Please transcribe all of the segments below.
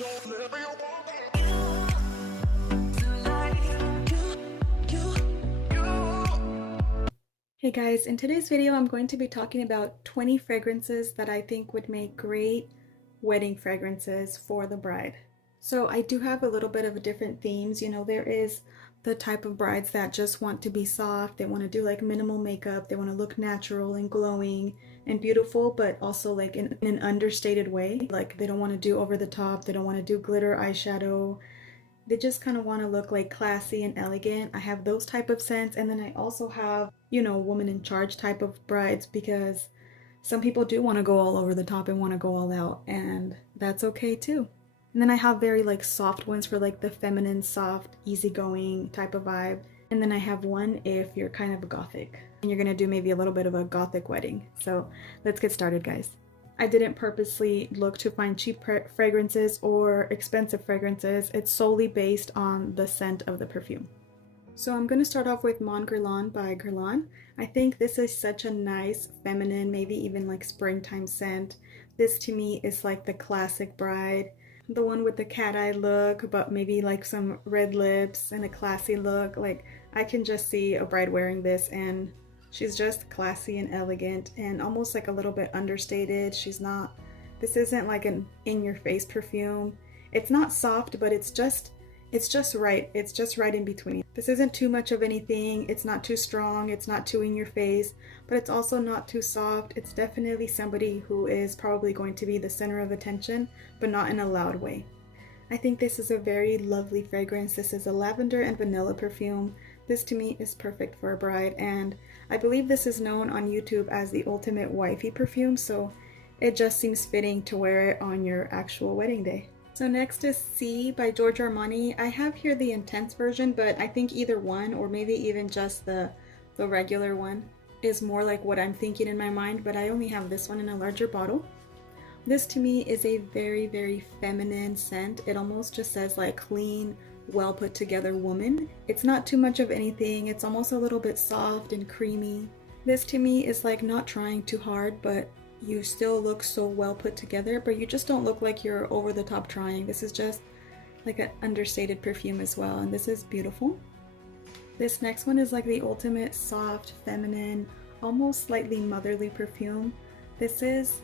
Hey guys, in today's video I'm going to be talking about 20 fragrances that I think would make great wedding fragrances for the bride. So I do have a little bit of different themes. You know, there is the type of brides that just want to be soft, they want to do like minimal makeup, they want to look natural and glowing and beautiful, but also like in an understated way. Like they don't want to do over the top, they don't want to do glitter eyeshadow, they just kind of want to look like classy and elegant. I have those type of scents, and then I also have, you know, woman in charge type of brides, because some people do want to go all over the top and want to go all out, and that's okay too. And then I have very like soft ones for like the feminine, soft, easygoing type of vibe. And then I have one if you're kind of a gothic and you're gonna do maybe a little bit of a gothic wedding. So let's get started, guys. I didn't purposely look to find cheap fragrances or expensive fragrances. It's solely based on the scent of the perfume. So I'm going to start off with Mon Guerlain by Guerlain. I think this is such a nice, feminine, maybe even like springtime scent. This to me is like the classic bride. The one with the cat eye look, but maybe like some red lips and a classy look. Like I can just see a bride wearing this and she's just classy and elegant and almost like a little bit understated. This isn't like an in-your-face perfume. It's not soft, but it's just right. It's just right in between. This isn't too much of anything. It's not too strong. It's not too in your face, but it's also not too soft. It's definitely somebody who is probably going to be the center of attention, but not in a loud way. I think this is a very lovely fragrance. This is a lavender and vanilla perfume. This to me is perfect for a bride, and I believe this is known on YouTube as the ultimate wifey perfume, so it just seems fitting to wear it on your actual wedding day. So next is C by George Armani. I have here the intense version, but I think either one, or maybe even just the regular one, is more like what I'm thinking in my mind, but I only have this one in a larger bottle. This to me is a very, very feminine scent. It almost just says like clean, well put together woman. It's not too much of anything. It's almost a little bit soft and creamy. This to me is like not trying too hard, but you still look so well put together, but you just don't look like you're over the top trying. This is just like an understated perfume as well, and this is beautiful. This next one is like the ultimate soft, feminine, almost slightly motherly perfume. This is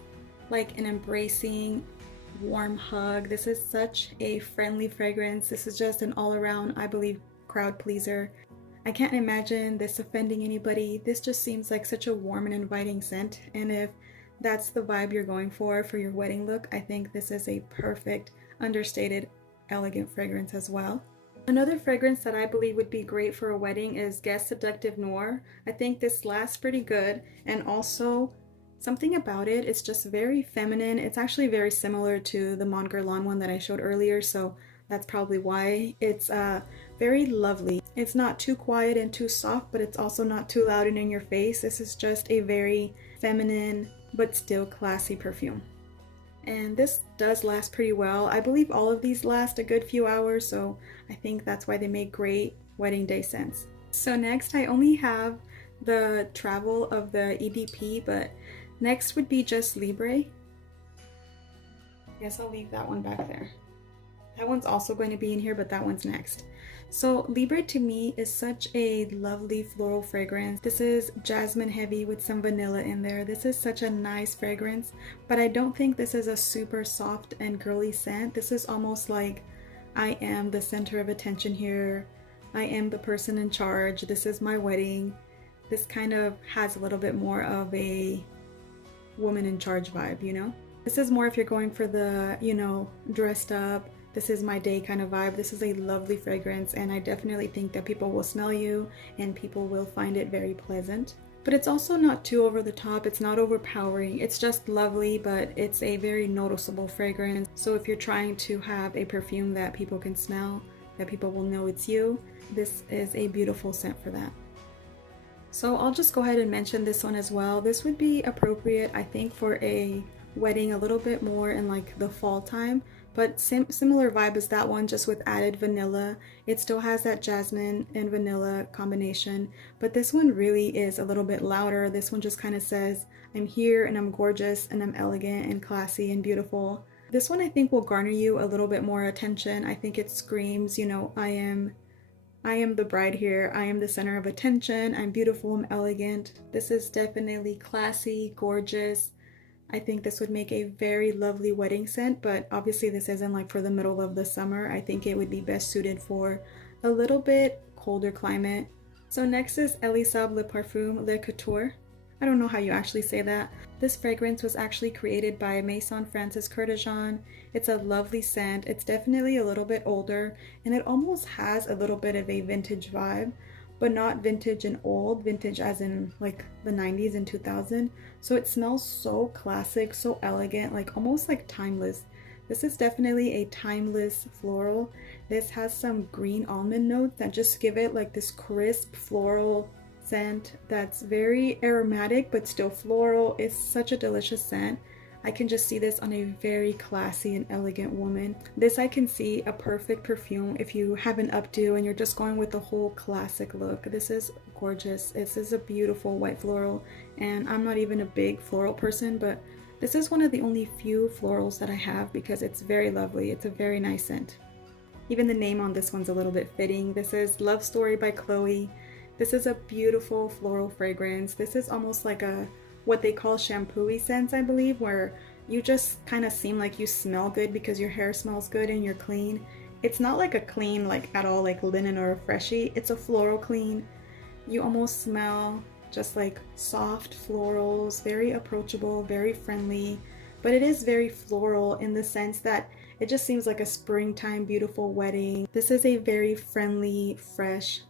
like an embracing, warm hug. This is such a friendly fragrance. This is just an all-around, I believe, crowd pleaser. I can't imagine this offending anybody. This just seems like such a warm and inviting scent, and if that's the vibe you're going for your wedding look, I think this is a perfect, understated, elegant fragrance as well. Another fragrance that I believe would be great for a wedding is Guess Seductive Noir. I think this lasts pretty good, and also something about it, it's just very feminine. It's actually very similar to the Mon Guerlain one that I showed earlier, so that's probably why. It's very lovely. It's not too quiet and too soft, but it's also not too loud and in your face. This is just a very feminine but still classy perfume. And this does last pretty well. I believe all of these last a good few hours, so I think that's why they make great wedding day scents. So next I only have the Travel of the EDP, but next would be just Libre. I guess I'll leave that one back there. That one's also going to be in here, but that one's next. So Libre to me is such a lovely floral fragrance. This is jasmine heavy with some vanilla in there. This is such a nice fragrance, but I don't think this is a super soft and girly scent. This is almost like I am the center of attention here. I am the person in charge. This is my wedding. This kind of has a little bit more of a woman in charge vibe, you know? This is more if you're going for the, you know, dressed up, this is my day kind of vibe. This is a lovely fragrance, and I definitely think that people will smell you and people will find it very pleasant. But it's also not too over the top. It's not overpowering. It's just lovely, but it's a very noticeable fragrance. So if you're trying to have a perfume that people can smell, that people will know it's you, this is a beautiful scent for that. So I'll just go ahead and mention this one as well. This would be appropriate, I think, for a wedding a little bit more in like the fall time, but similar vibe as that one, just with added vanilla. It still has that jasmine and vanilla combination, but this one really is a little bit louder. This one just kind of says, I'm here and I'm gorgeous and I'm elegant and classy and beautiful. This one I think will garner you a little bit more attention. I think it screams, you know, I am the bride here. I am the center of attention. I'm beautiful, I'm elegant. This is definitely classy, gorgeous. I think this would make a very lovely wedding scent, but obviously this isn't like for the middle of the summer. I think it would be best suited for a little bit colder climate. So next is Elisabeth Parfum Le Couture. I don't know how you actually say that. This fragrance was actually created by Maison Francis Curtijan. It's a lovely scent. It's definitely a little bit older, and it almost has a little bit of a vintage vibe, but not vintage and old, vintage as in like the 90s and 2000. So it smells so classic, so elegant, like almost like timeless. This is definitely a timeless floral. This has some green almond notes that just give it like this crisp floral scent that's very aromatic but still floral. It's such a delicious scent. I can just see this on a very classy and elegant woman. This I can see a perfect perfume if you have an updo and you're just going with the whole classic look. This is gorgeous. This is a beautiful white floral, and I'm not even a big floral person, but this is one of the only few florals that I have because it's very lovely. It's a very nice scent. Even the name on this one's a little bit fitting. This is Love Story by Chloe. This is a beautiful floral fragrance. This is almost like a what they call shampoo-y scents, I believe, where you just kind of seem like you smell good because your hair smells good and you're clean. It's not like a clean like at all like linen or a freshie. It's a floral clean. You almost smell just like soft florals, very approachable, very friendly, but it is very floral in the sense that it just seems like a springtime beautiful wedding. This is a very friendly, fresh,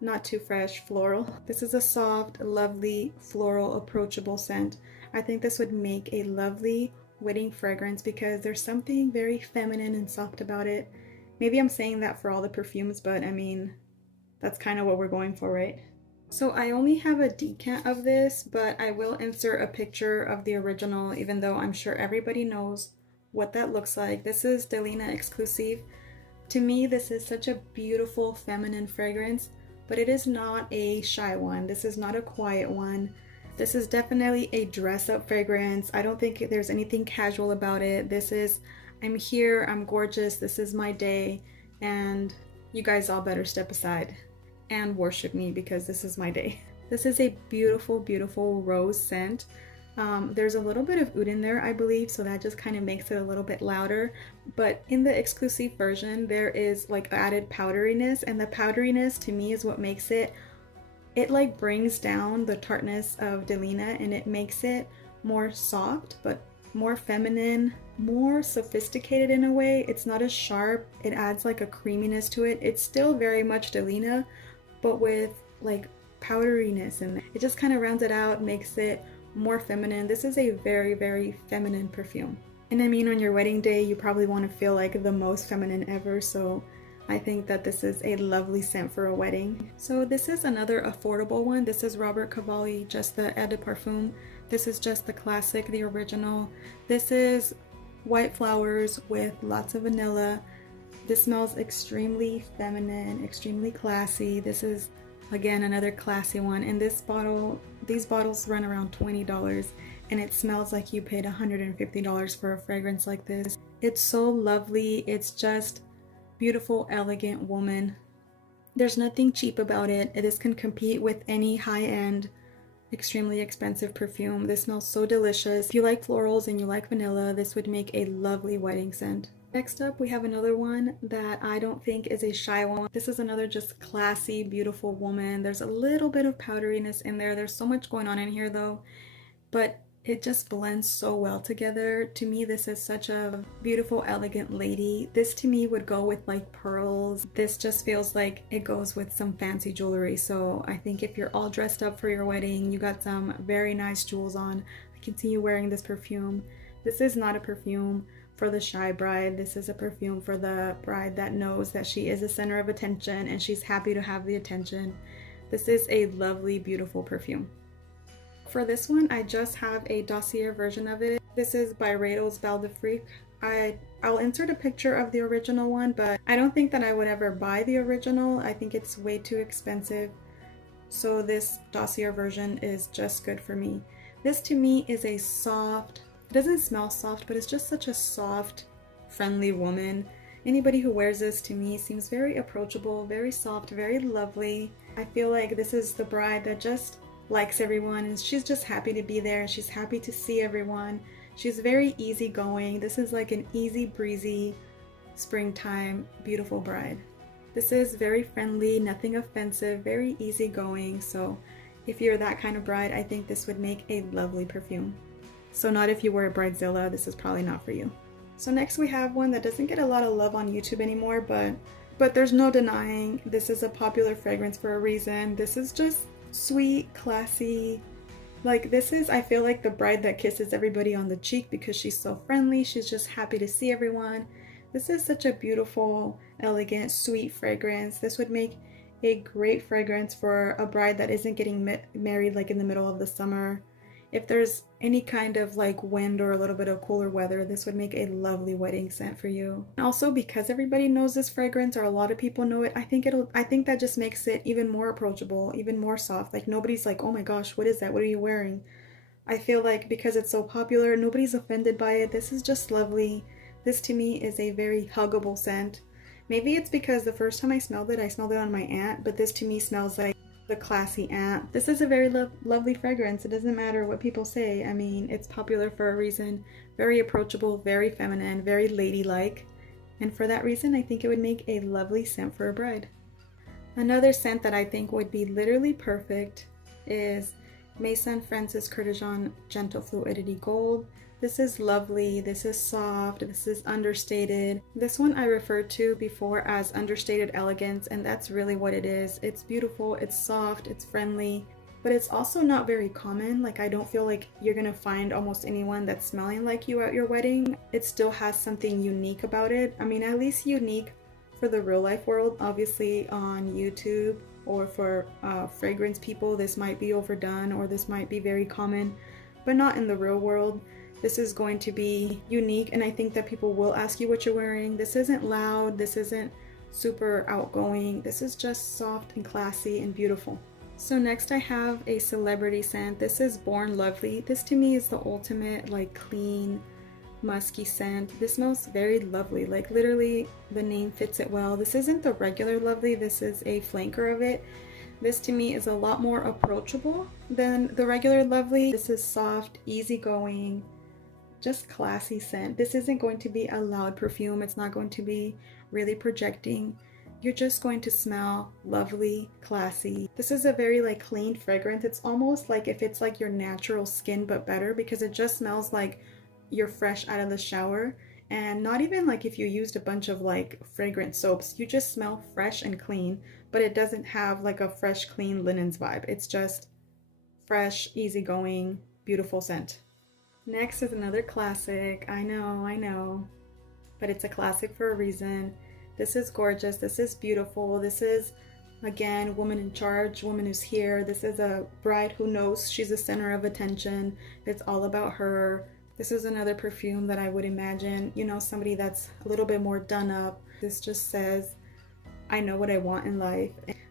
not too fresh floral. This is a soft, lovely, floral, approachable scent. I think this would make a lovely wedding fragrance because there's something very feminine and soft about it. Maybe I'm saying that for all the perfumes, but I mean, that's kind of what we're going for, right? So I only have a decant of this, but I will insert a picture of the original, even though I'm sure everybody knows what that looks like. This is Delina Exclusive. To me, this is such a beautiful feminine fragrance, but it is not a shy one. This is not a quiet one. This is definitely a dress-up fragrance. I don't think there's anything casual about it. This is, I'm here, I'm gorgeous, this is my day, and you guys all better step aside and worship me because this is my day. This is a beautiful, beautiful rose scent. There's a little bit of oud in there, I believe, so that just kind of makes it a little bit louder. But in the exclusive version, there is like added powderiness, and the powderiness to me is what makes it like brings down the tartness of Delina, and it makes it more soft, but more feminine, more sophisticated in a way. It's not as sharp. It adds like a creaminess to it. It's still very much Delina, but with like powderiness in there. It just kind of rounds it out, makes it more feminine. This is a very, very feminine perfume. And I mean, on your wedding day, you probably want to feel like the most feminine ever, so I think that this is a lovely scent for a wedding. So this is another affordable one. This is Robert Cavalli, just the Eau de Parfum. This is just the classic, the original. This is white flowers with lots of vanilla. This smells extremely feminine, extremely classy. This is again another classy one, and this bottle, these bottles run around $20, and it smells like you paid $150 for a fragrance like this. It's so lovely. It's just beautiful, elegant woman. There's nothing cheap about it. This can compete with any high-end, extremely expensive perfume. This smells so delicious. If you like florals and you like vanilla, this would make a lovely wedding scent. Next up, we have another one that I don't think is a shy one. This is another just classy, beautiful woman. There's a little bit of powderiness in there. There's so much going on in here though, but it just blends so well together. To me, this is such a beautiful, elegant lady. This to me would go with like pearls. This just feels like it goes with some fancy jewelry. So I think if you're all dressed up for your wedding, you got some very nice jewels on, I can see you wearing this perfume. This is not a perfume for the shy bride. This is a perfume for the bride that knows that she is the center of attention and she's happy to have the attention. This is a lovely, beautiful perfume. For this one, I just have a dossier version of it. This is by Rydell's Bal de Frique. I'll insert a picture of the original one, but I don't think that I would ever buy the original. I think it's way too expensive. So this dossier version is just good for me. This to me is a soft, It doesn't smell soft, but it's just such a soft, friendly woman. Anybody who wears this to me seems very approachable, very soft, very lovely. I feel like this is the bride that just likes everyone and she's just happy to be there. She's happy to see everyone. She's very easygoing. This is like an easy breezy springtime beautiful bride. This is very friendly, nothing offensive, very easygoing. So if you're that kind of bride, I think this would make a lovely perfume. So not if you were a bridezilla, this is probably not for you. So next we have one that doesn't get a lot of love on YouTube anymore, but there's no denying this is a popular fragrance for a reason. This is just sweet, classy. Like this is, I feel like the bride that kisses everybody on the cheek because she's so friendly. She's just happy to see everyone. This is such a beautiful, elegant, sweet fragrance. This would make a great fragrance for a bride that isn't getting married like in the middle of the summer. If there's any kind of like wind or a little bit of cooler weather, this would make a lovely wedding scent for you. And also because everybody knows this fragrance, or a lot of people know it, I think that just makes it even more approachable, even more soft. Like nobody's like, oh my gosh, what is that? What are you wearing? I feel like because it's so popular, nobody's offended by it. This is just lovely. This to me is a very huggable scent. Maybe it's because the first time I smelled it on my aunt, but this to me smells like the classy aunt. This is a very lovely fragrance. It doesn't matter what people say. I mean, it's popular for a reason. Very approachable, very feminine, very ladylike. And for that reason, I think it would make a lovely scent for a bride. Another scent that I think would be literally perfect is Maison Francis Kurkdjian Gentle Fluidity Gold. This is lovely, this is soft, this is understated. This one I referred to before as understated elegance, and that's really what it is. It's beautiful, it's soft, it's friendly, but it's also not very common. Like I don't feel like you're gonna find almost anyone that's smelling like you at your wedding. It still has something unique about it. I mean, at least unique for the real life world. Obviously on YouTube or for fragrance people, this might be overdone or this might be very common, but not in the real world. This is going to be unique, and I think that people will ask you what you're wearing. This isn't loud, this isn't super outgoing. This is just soft and classy and beautiful. So next I have a celebrity scent. This is Born Lovely. This to me is the ultimate like clean, musky scent. This smells very lovely, like literally the name fits it well. This isn't the regular lovely, this is a flanker of it. This to me is a lot more approachable than the regular lovely. This is soft, easygoing, just classy scent. This isn't going to be a loud perfume. It's not going to be really projecting. You're just going to smell lovely, classy. This is a very like clean fragrance. It's almost like if it's like your natural skin but better, because it just smells like you're fresh out of the shower. And not even like if you used a bunch of like fragrant soaps, you just smell fresh and clean, but it doesn't have like a fresh clean linens vibe. It's just fresh, easygoing, beautiful scent. Next is another classic. I know, but it's a classic for a reason. This is gorgeous, this is beautiful, this is, again, woman in charge, woman who's here. This is a bride who knows she's the center of attention. It's all about her. This is another perfume that I would imagine, you know, somebody that's a little bit more done up. This just says, I know what I want in life.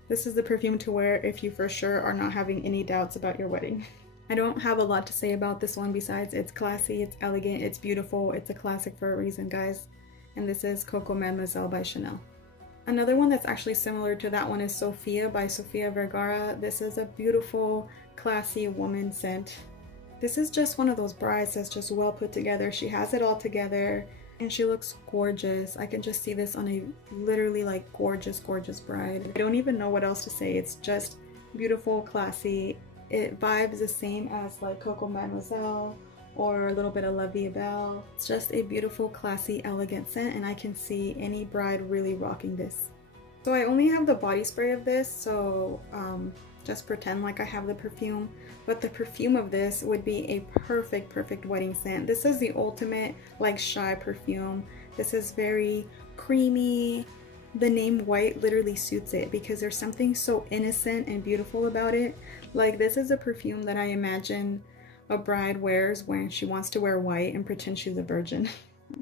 This is the perfume to wear if you for sure are not having any doubts about your wedding. I don't have a lot to say about this one besides it's classy, it's elegant, it's beautiful, it's a classic for a reason, guys. And this is Coco Mademoiselle by Chanel. Another one that's actually similar to that one is Sofia by Sofia Vergara. This is a beautiful, classy woman scent. This is just one of those brides that's just well put together. She has it all together and she looks gorgeous. I can just see this on a literally like gorgeous, gorgeous bride. I don't even know what else to say. It's just beautiful, classy. It vibes the same as like Coco Mademoiselle or a little bit of La Vie Belle. It's just a beautiful, classy, elegant scent, and I can see any bride really rocking this. So I only have the body spray of this, so just pretend like I have the perfume. But the perfume of this would be a perfect wedding scent. This is the ultimate like shy perfume. This is very creamy. The name white literally suits it because there's something so innocent and beautiful about it. Like this is a perfume that I imagine a bride wears when she wants to wear white and pretend she's a virgin.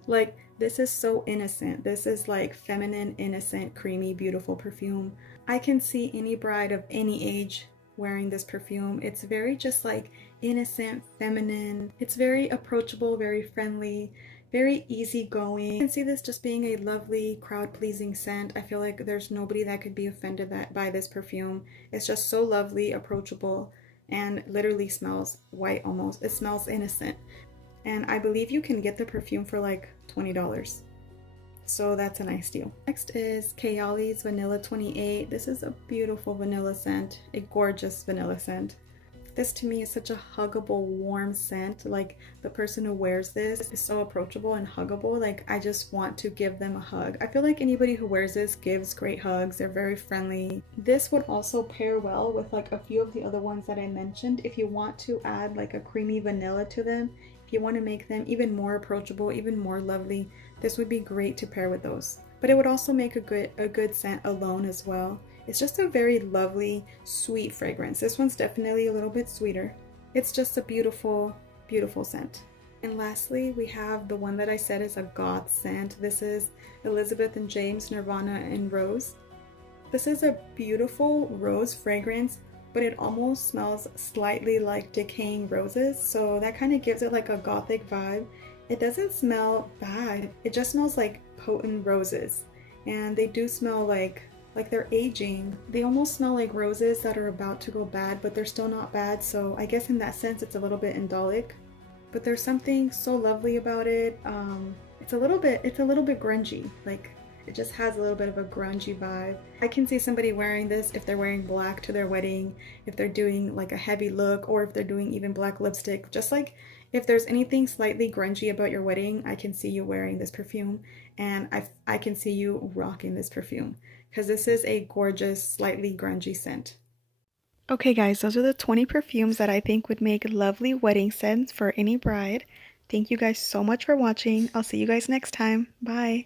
Like this is so innocent. This is like feminine, innocent, creamy, beautiful perfume. I can see any bride of any age wearing this perfume. It's very just like innocent, feminine. It's very approachable, very friendly, very easygoing. I can see this just being a lovely, crowd-pleasing scent. I feel like there's nobody that could be offended by this perfume. It's just so lovely, approachable, and literally smells white almost. It smells innocent. And I believe you can get the perfume for like $20. So that's a nice deal. Next is Kaylee's Vanilla 28. This is a beautiful vanilla scent, a gorgeous vanilla scent. This to me is such a huggable, warm scent. Like the person who wears this is so approachable and huggable. Like I just want to give them a hug. I feel like anybody who wears this gives great hugs. They're very friendly. This would also pair well with like a few of the other ones that I mentioned. If you want to add like a creamy vanilla to them, if you want to make them even more approachable, even more lovely, this would be great to pair with those. But it would also make a good scent alone as well. It's just a very lovely, sweet fragrance. This one's definitely a little bit sweeter. It's just a beautiful, beautiful scent. And lastly, we have the one that I said is a goth scent. This is Elisabeth and James Nirvana and Rose. This is a beautiful rose fragrance, but it almost smells slightly like decaying roses. So that kind of gives it like a gothic vibe. It doesn't smell bad. It just smells like potent roses. And they do smell like they're aging. They almost smell like roses that are about to go bad, but they're still not bad. So I guess in that sense, it's a little bit indolic. But there's something so lovely about it. It's a little bit grungy. Like it just has a little bit of a grungy vibe. I can see somebody wearing this if they're wearing black to their wedding, if they're doing like a heavy look, or if they're doing even black lipstick. Just like if there's anything slightly grungy about your wedding, I can see you wearing this perfume, and I can see you rocking this perfume because this is a gorgeous, slightly grungy scent. Okay guys, those are the 20 perfumes that I think would make lovely wedding scents for any bride. Thank you guys so much for watching. I'll see you guys next time. Bye!